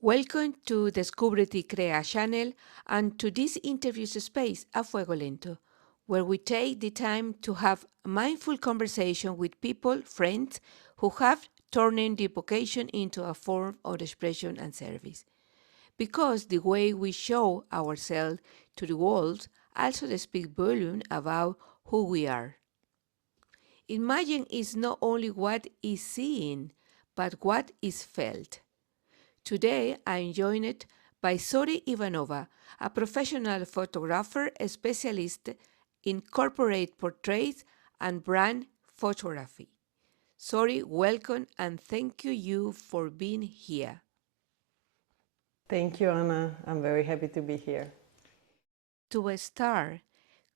Welcome to Descúbrete y Crea channel and to this interview space, A Fuego Lento, where we take the time to have mindful conversation with people, friends, who have turned the vocation into a form of expression and service. Because the way we show ourselves to the world also speaks volume about who we are. Imagine is not only what is seen, but what is felt. Today, I'm joined by Zori Ivanova, a professional photographer specialist in corporate portraits and brand photography. Zori, welcome and thank you for being here. Thank you, Anna. I'm very happy to be here. To start,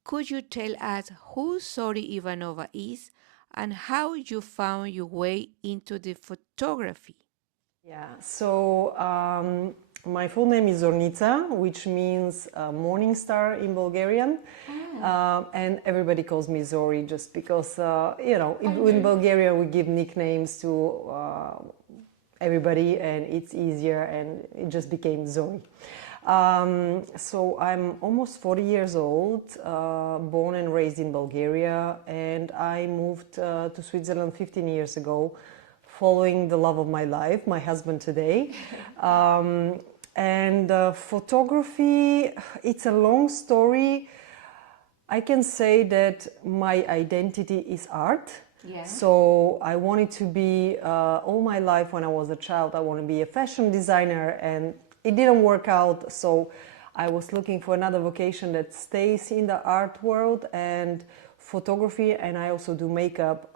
could you tell us who Zori Ivanova is and how you found your way into the photography? My full name is Zornica, which means morning star in Bulgarian. And everybody calls me Zori just because, in Bulgaria we give nicknames to everybody and it's easier and it just became Zori. So I'm almost 40 years old, born and raised in Bulgaria, and I moved to Switzerland 15 years ago following the love of my life, my husband today. Photography, it's a long story. I can say that my identity is art. Yeah. So I wanted to be, all my life when I was a child, I wanted to be a fashion designer, and it didn't work out. So I was looking for another vocation that stays in the art world, and photography, and I also do makeup,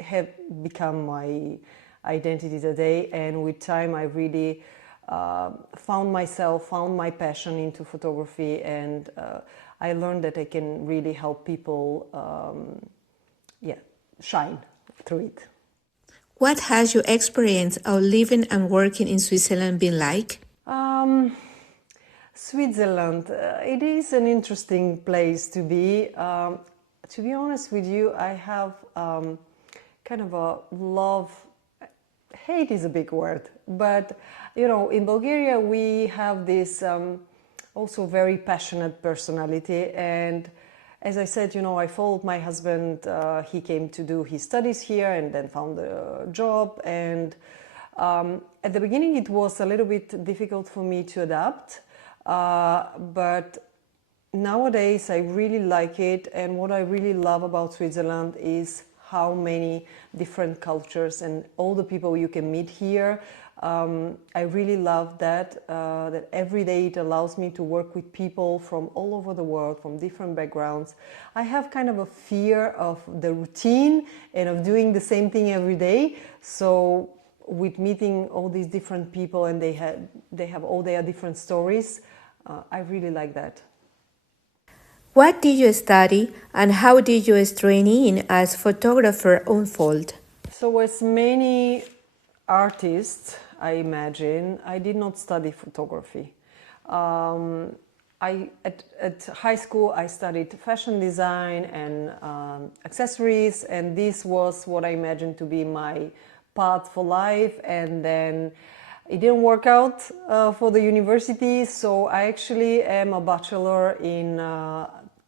have become my identity today. And with time, I really found myself, found my passion into photography, and I learned that I can really help people, shine through it. What has your experience of living and working in Switzerland been like? Switzerland, it is an interesting place to be. To be honest with you, I have kind of a love, hate is a big word, but in Bulgaria we have this also very passionate personality, and as I said, I followed my husband. He came to do his studies here and then found a job. And at the beginning, it was a little bit difficult for me to adapt. But nowadays, I really like it. And what I really love about Switzerland is how many different cultures and all the people you can meet here. I really love that every day it allows me to work with people from all over the world, from different backgrounds. I have kind of a fear of the routine and of doing the same thing every day. So with meeting all these different people, and they have all their different stories, I really like that. What did you study and how did your training as photographer unfold? So as many artists, I imagine, I did not study photography. At high school, I studied fashion design and accessories, and this was what I imagined to be my path for life. And then it didn't work out for the university, so I actually am a bachelor in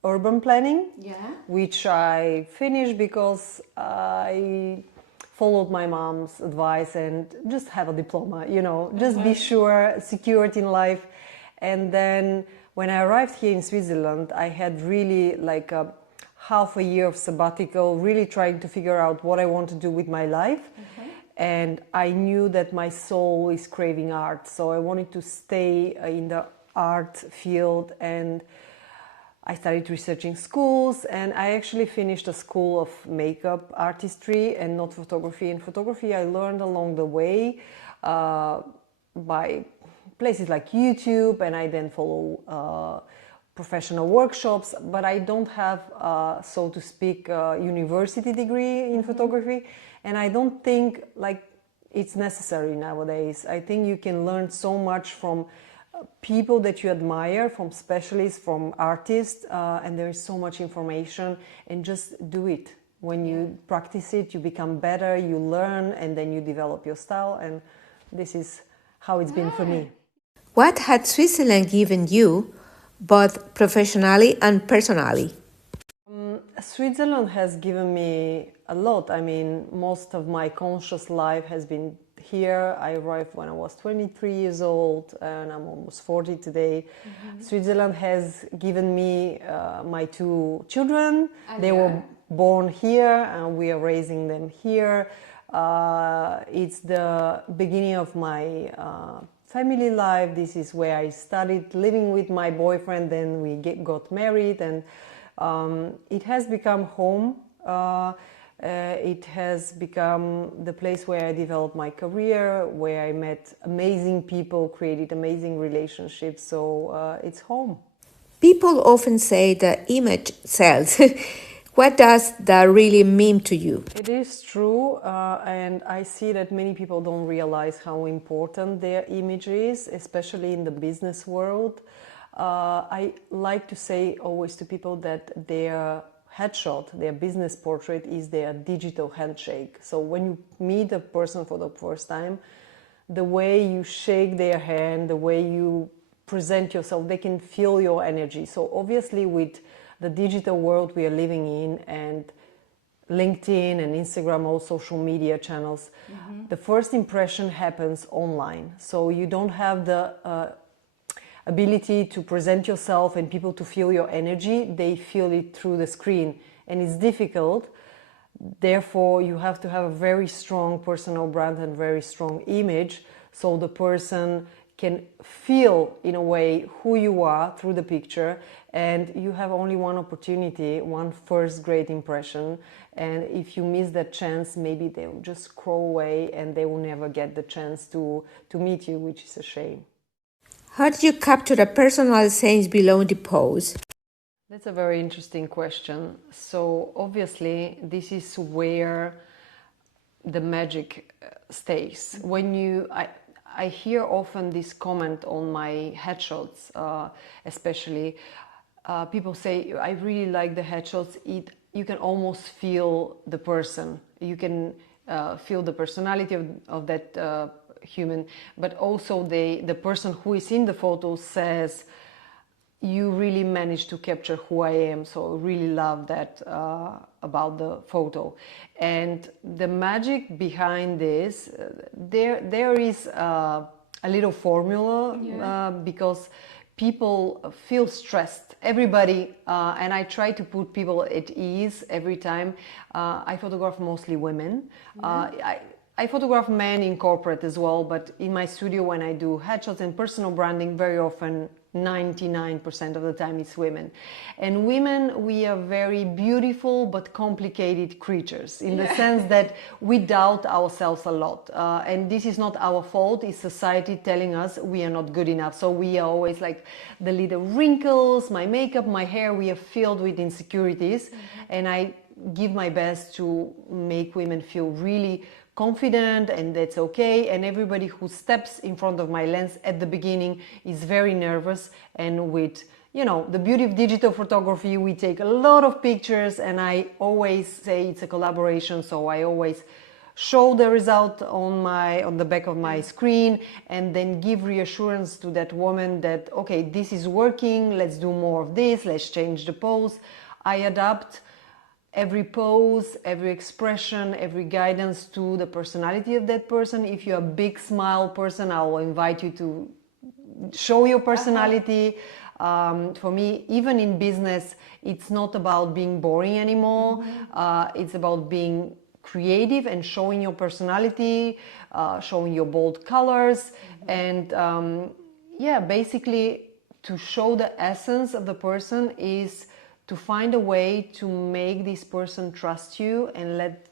urban planning, which I finished because I followed my mom's advice and just have a diploma, just be sure, secured in life. And then when I arrived here in Switzerland, I had really like a half a year of sabbatical, really trying to figure out what I want to do with my life. And I knew that my soul is craving art, so I wanted to stay in the art field, and I started researching schools, and I actually finished a school of makeup artistry and not photography. And photography I learned along the way by places like YouTube, and I then follow professional workshops, but I don't have, so to speak, a university degree in photography, and I don't think it's necessary nowadays. I think you can learn so much from people that you admire, from specialists, from artists, and there is so much information, and just do it. When you practice it, you become better, you learn, and then you develop your style, and this is how it's been for me. What had Switzerland given you, both professionally and personally? Switzerland has given me a lot. I mean, most of my conscious life has been here. I arrived when I was 23 years old and I'm almost 40 today. Switzerland has given me my two children. They were born here and we are raising them here. It's the beginning of my family life. This is where I started living with my boyfriend. Then we got married and it has become home. It has become the place where I developed my career, where I met amazing people, created amazing relationships. So it's home. People often say the image sells. What does that really mean to you? It is true, and I see that many people don't realize how important their image is, especially in the business world. I like to say always to people that their headshot, their business portrait, is their digital handshake. So when you meet a person for the first time, the way you shake their hand, the way you present yourself, they can feel your energy. So obviously with the digital world we are living in and LinkedIn and Instagram, all social media channels, the first impression happens online. So you don't have the ability to present yourself and people to feel your energy. They feel it through the screen and it's difficult. Therefore, you have to have a very strong personal brand and very strong image so the person can feel in a way who you are through the picture, and you have only one opportunity, one first great impression, and if you miss that chance, maybe they will just scroll away and they will never get the chance to meet you, which is a shame. How do you capture a personal sense below the pose? That's a very interesting question. So obviously this is where the magic stays. I hear often this comment on my headshots, especially people say, I really like the headshots. You can almost feel the person. You can feel the personality of that human, but also the person who is in the photo says, you really managed to capture who I am. So I really love that about the photo. And the magic behind this, there is a little formula because people feel stressed. Everybody, and I try to put people at ease every time. I photograph mostly women. I photograph men in corporate as well, but in my studio when I do headshots and personal branding, very often 99% of the time it's women. And women, we are very beautiful but complicated creatures in the sense that we doubt ourselves a lot. And this is not our fault, it's society telling us we are not good enough. So we are always like the little wrinkles, my makeup, my hair, we are filled with insecurities. And I give my best to make women feel really confident, and that's okay. And everybody who steps in front of my lens at the beginning is very nervous. And with, you know, the beauty of digital photography, we take a lot of pictures, and I always say it's a collaboration. So I always show the result on the back of my screen, and then give reassurance to that woman that, okay, this is working, let's do more of this, let's change the pose. I adapt every pose, every expression, every guidance to the personality of that person. If you're a big smile person, I will invite you to show your personality. For me, even in business, it's not about being boring anymore. It's about being creative and showing your personality, showing your bold colors, and yeah, basically to show the essence of the person is to find a way to make this person trust you and let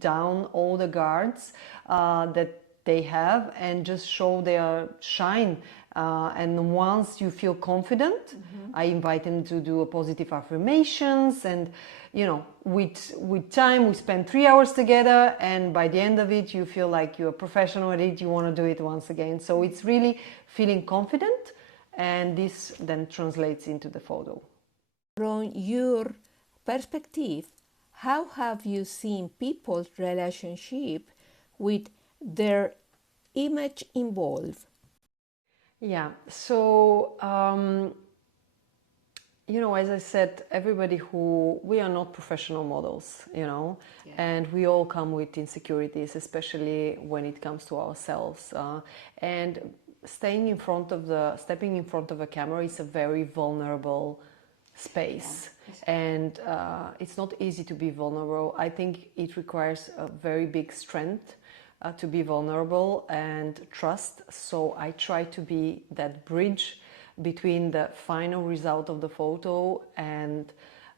down all the guards that they have and just show their shine. And once you feel confident, I invite them to do a positive affirmations, and you know, with time we spend 3 hours together, and by the end of it you feel like you're a professional at it, you want to do it once again. So it's really feeling confident, and this then translates into the photo. From your perspective, how have you seen people's relationship with their image involve? Yeah, so you know, as I said, we are not professional models, you know, and we all come with insecurities, especially when it comes to ourselves. And stepping in front of a camera is a very vulnerable space, and it's not easy to be vulnerable. I think it requires a very big strength to be vulnerable and trust. So I try to be that bridge between the final result of the photo and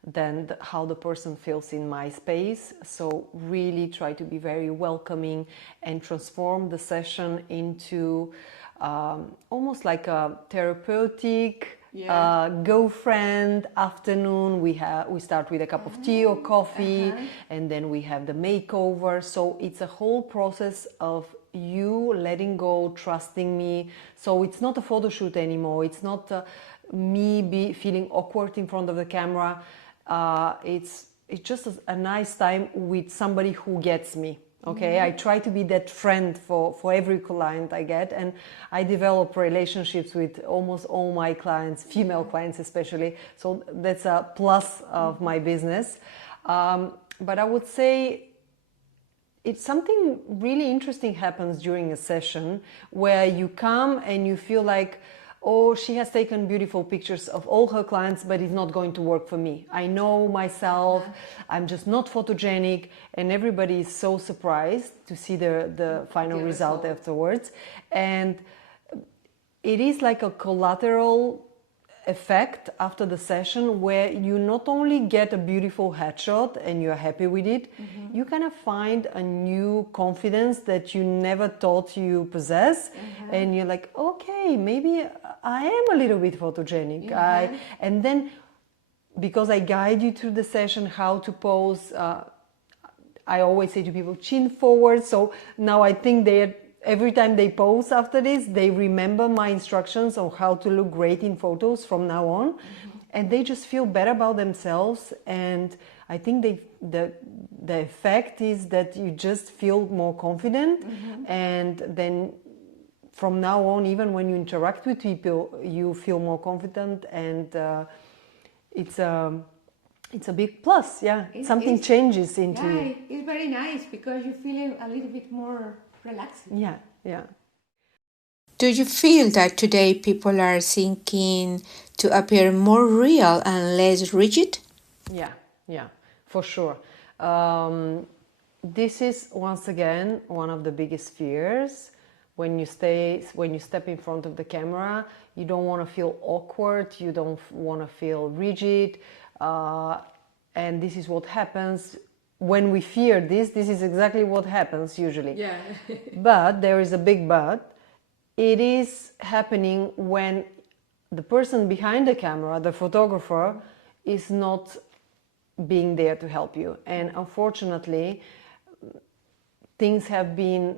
then how the person feels in my space. So really try to be very welcoming and transform the session into almost like a therapeutic girlfriend afternoon. We start with a cup of tea or coffee, and then we have the makeover. So it's a whole process of you letting go, trusting me. So it's not a photo shoot anymore. It's not me feeling awkward in front of the camera. It's just a nice time with somebody who gets me. Okay, I try to be that friend for every client I get, and I develop relationships with almost all my clients, female clients especially. So that's a plus of my business. But I would say it's something really interesting happens during a session where you come and you feel like, oh, she has taken beautiful pictures of all her clients, but it's not going to work for me. I know myself, I'm just not photogenic, and everybody is so surprised to see the final result afterwards. And it is like a collateral effect after the session where you not only get a beautiful headshot and you're happy with it, you kind of find a new confidence that you never thought you possess, and you're like, okay, maybe I am a little bit photogenic. And then because I guide you through the session how to pose, I always say to people, chin forward. So now I think every time they pose after this, they remember my instructions on how to look great in photos from now on. And they just feel better about themselves. And I think the effect is that you just feel more confident. And then from now on, even when you interact with people, you feel more confident. And it's a big plus. Something changes into you. It's very nice because you feel a little bit more relaxing. Yeah. Do you feel that today people are seeking to appear more real and less rigid? Yeah, for sure. This is once again one of the biggest fears. When you step in front of the camera, you don't want to feel awkward, you don't want to feel rigid, and this is what happens when we fear this. This is exactly what happens usually. But there is a big but. It is happening when the person behind the camera, the photographer, is not being there to help you. And unfortunately, things have been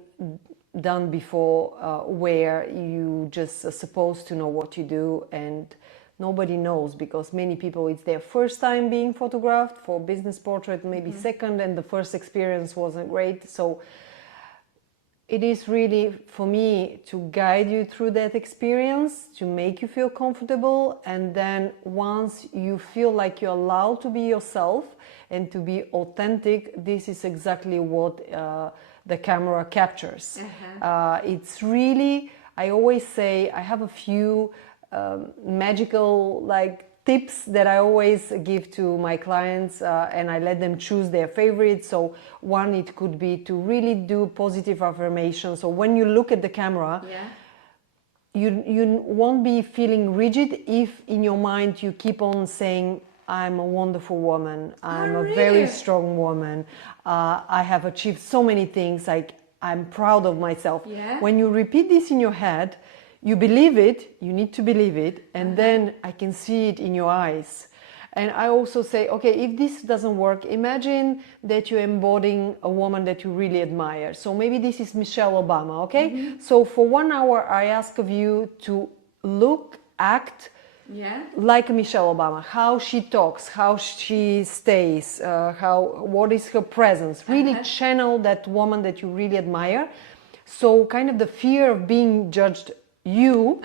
done before where you just are supposed to know what you do, and nobody knows, because many people, it's their first time being photographed for business portrait, maybe second, and the first experience wasn't great. So it is really for me to guide you through that experience, to make you feel comfortable, and then once you feel like you're allowed to be yourself and to be authentic, this is exactly what the camera captures. It's really, I always say, I have a few magical tips that I always give to my clients, and I let them choose their favorites. So one, it could be to really do positive affirmations. So when you look at the camera, you won't be feeling rigid if in your mind you keep on saying, I'm a wonderful woman, I'm a very strong woman, I have achieved so many things, I'm proud of myself. When you repeat this in your head, you believe it, you need to believe it, and then I can see it in your eyes. And I also say, okay, if this doesn't work, imagine that you're embodying a woman that you really admire. So maybe this is Michelle Obama, okay? So for 1 hour, I ask of you to look, act like Michelle Obama, how she talks, how she stays, what is her presence. Really channel that woman that you really admire. So kind of the fear of being judged, you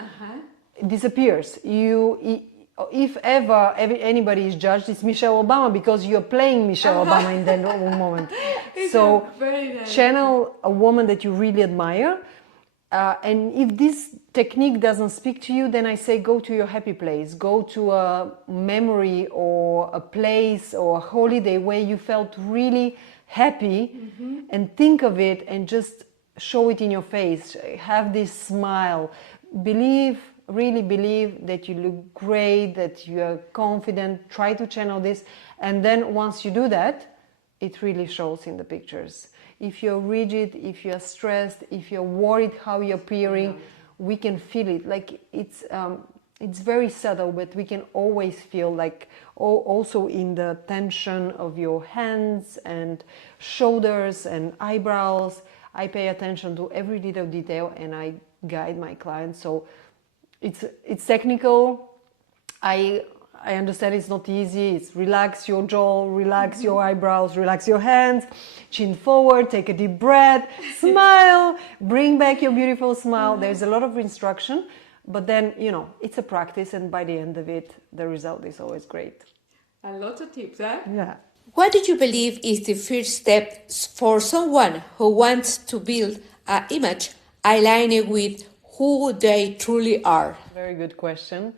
disappears. If ever anybody is judged, it's Michelle Obama, because you're playing Michelle Obama in that moment. So channel a woman that you really admire. And if this technique doesn't speak to you, then I say go to your happy place. Go to a memory or a place or a holiday where you felt really happy, and think of it and just show it in your face. Have this smile. Really believe that you look great, that you are confident. Try to channel this. And then once you do that, it really shows in the pictures. If you're rigid, if you're stressed, if you're worried how you're appearing, we can feel it. Like it's very subtle, but we can always feel, like also in the tension of your hands and shoulders and eyebrows. I pay attention to every little detail and I guide my clients. So it's technical. I understand it's not easy. It's relax your jaw, relax your eyebrows, relax your hands, chin forward, take a deep breath, smile, bring back your beautiful smile. There's a lot of instruction, but then, it's a practice, and by the end of it, the result is always great. A lot of tips, huh? Yeah. What do you believe is the first step for someone who wants to build an image aligned with who they truly are? Very good question.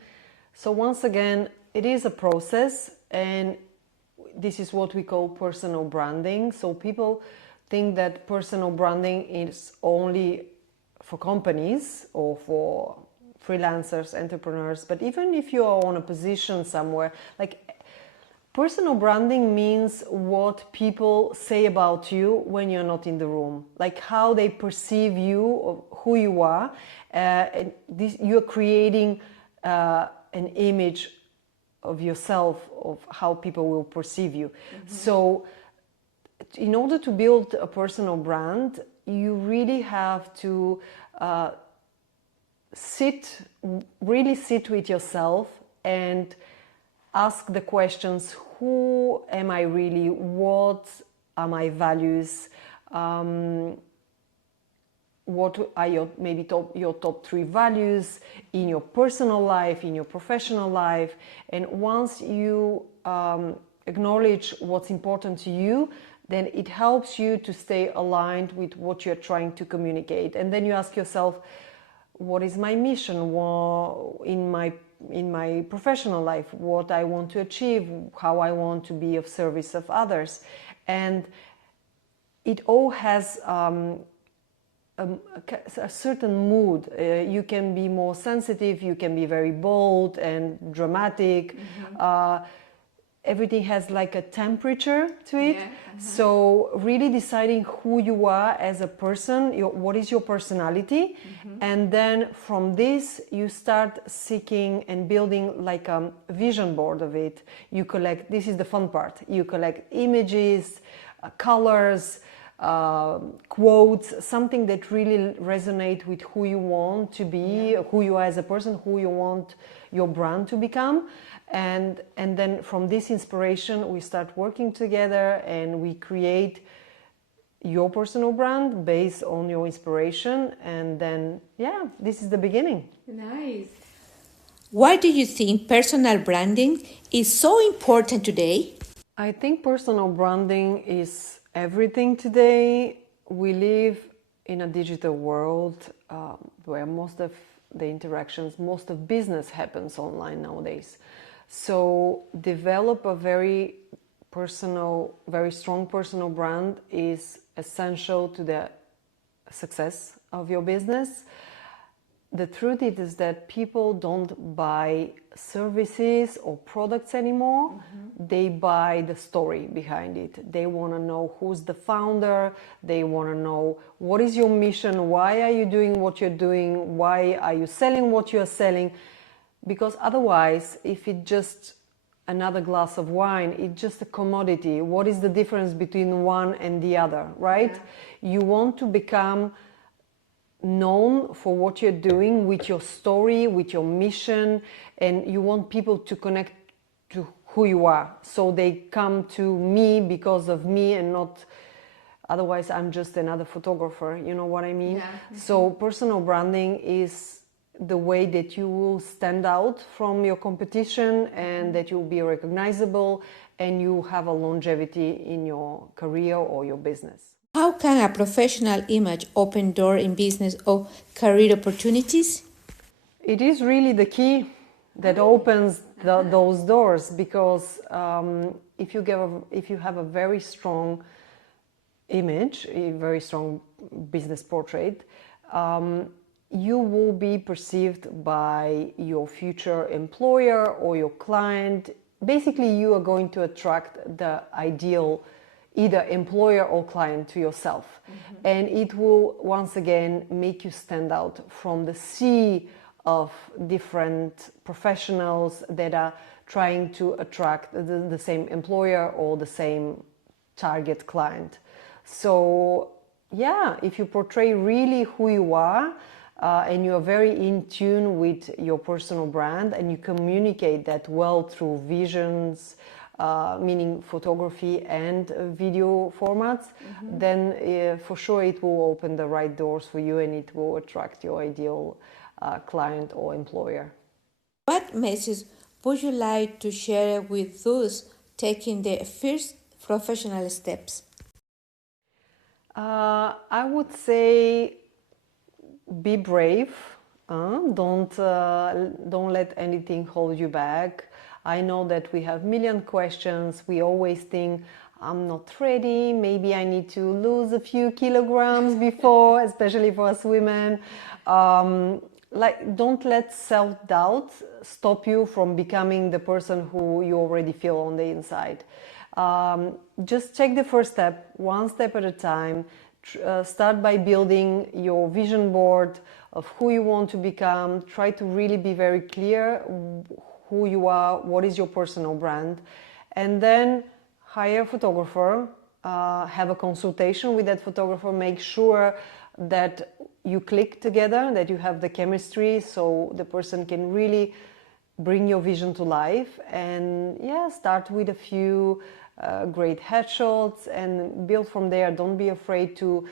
So once again, it is a process, and this is what we call personal branding. So people think that personal branding is only for companies or for freelancers, entrepreneurs, but even if you are on a position somewhere, like personal branding means what people say about you when you're not in the room, like how they perceive you or who you are. You're creating an image of yourself, of how people will perceive you. So in order to build a personal brand, you really have to really sit with yourself and ask the questions: who am I really? What are my values? What are your top 3 values in your personal life, in your professional life? And once you acknowledge what's important to you, then it helps you to stay aligned with what you're trying to communicate. And then you ask yourself, what is my mission in my professional life? What I want to achieve? How I want to be of service of others? And it all has a certain mood. You can be more sensitive, you can be very bold and dramatic. Everything has like a temperature to it. So really deciding who you are as a person, what is your personality, and then from this you start seeking and building like a vision board of it. You collect, this is the fun part, you collect images, colors, quotes, something that really resonate with who you want to be, who you are as a person, who you want your brand to become. And then from this inspiration we start working together and we create your personal brand based on your inspiration. And then this is the beginning. Nice. Why do you think personal branding is so important today? I think personal branding is everything today. We live in a digital world where most of the interactions, most of business happens online nowadays. So develop a very strong personal brand is essential to the success of your business. The truth is that people don't buy services or products anymore. They buy the story behind it. They want to know who's the founder. They want to know what is your mission, why are you doing what you're doing, why are you selling what you're selling. Because otherwise, if it's just another glass of wine, it's just a commodity. What is the difference between one and the other, right? You want to become known for what you're doing with your story, with your mission, and you want people to connect to who you are. So they come to me because of me and not Otherwise, I'm just another photographer. You know what I mean? Yeah. So personal branding is the way that you will stand out from your competition and that you'll be recognizable and you have a longevity in your career or your business. How can a professional image open door in business or career opportunities? It is really the key that opens those doors, because if you have a very strong image, a very strong business portrait, you will be perceived by your future employer or your client. Basically, you are going to attract the ideal either employer or client to yourself. And it will once again make you stand out from the sea of different professionals that are trying to attract the same employer or the same target client. So yeah, if you portray really who you are, and you are very in tune with your personal brand and you communicate that well through visions, meaning photography and video formats, then for sure it will open the right doors for you and it will attract your ideal client or employer. What message would you like to share with those taking the first professional steps? I would say be brave. Don't let anything hold you back. I know that we have million questions. We always think, I'm not ready. Maybe I need to lose a few kilograms before, especially for us women. Don't let self-doubt stop you from becoming the person who you already feel on the inside. Just take the first step, one step at a time. Start by building your vision board of who you want to become. Try to really be very clear who you are, what is your personal brand, and then hire a photographer, have a consultation with that photographer, make sure that you click together, that you have the chemistry so the person can really bring your vision to life. And yeah, start with a few great headshots and build from there. Don't be afraid to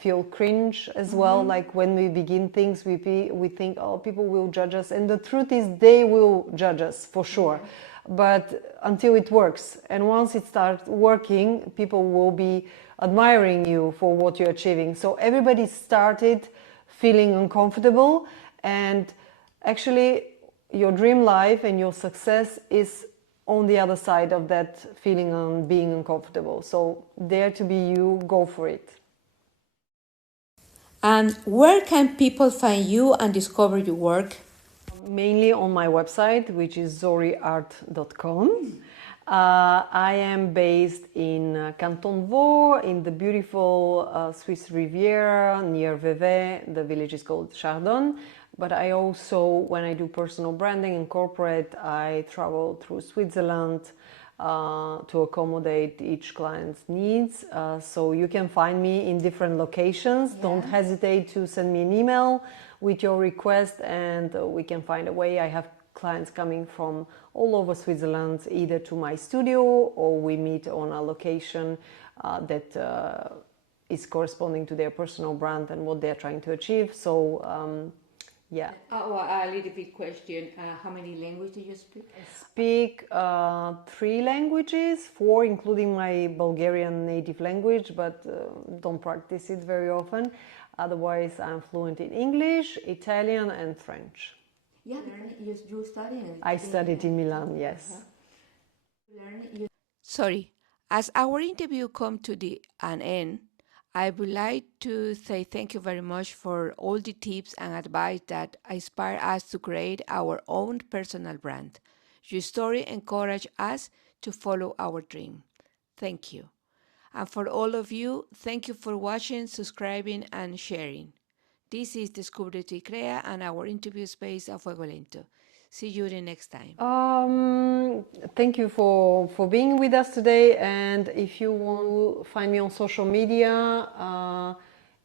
feel cringe as well. Like when we begin things, we think, oh, people will judge us, and the truth is they will judge us for sure. But until it works, and once it starts working, people will be admiring you for what you're achieving. So everybody started feeling uncomfortable, and actually your dream life and your success is on the other side of that feeling on being uncomfortable. So dare to be you, go for it. And where can people find you and discover your work? Mainly on my website, which is zoriart.com. I am based in Canton Vaud, in the beautiful Swiss Riviera near Vevey. The village is called Chardon. But I also, when I do personal branding and corporate, I travel through Switzerland to accommodate each client's needs. So you can find me in different locations. Yeah. Don't hesitate to send me an email with your request and we can find a way. I have clients coming from all over Switzerland, either to my studio or we meet on a location that is corresponding to their personal brand and what they're trying to achieve. So yeah. Well, a little bit question. How many languages do you speak? I speak 3 languages, 4 including my Bulgarian native language, but don't practice it very often. Otherwise, I'm fluent in English, Italian and French. Yeah, you studied. I studied in Milan, yes. Sorry, as our interview come to an end, I would like to say thank you very much for all the tips and advice that inspire us to create our own personal brand. Your story encouraged us to follow our dream. Thank you. And for all of you, thank you for watching, subscribing, and sharing. This is Descúbrete y Crea and our interview space A Fuego Lento. See you the next time. Thank you for being with us today. And if you want to find me on social media,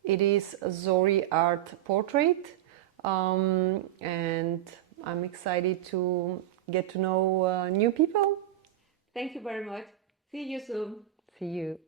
it is Zori Art Portrait. And I'm excited to get to know new people. Thank you very much. See you soon. See you.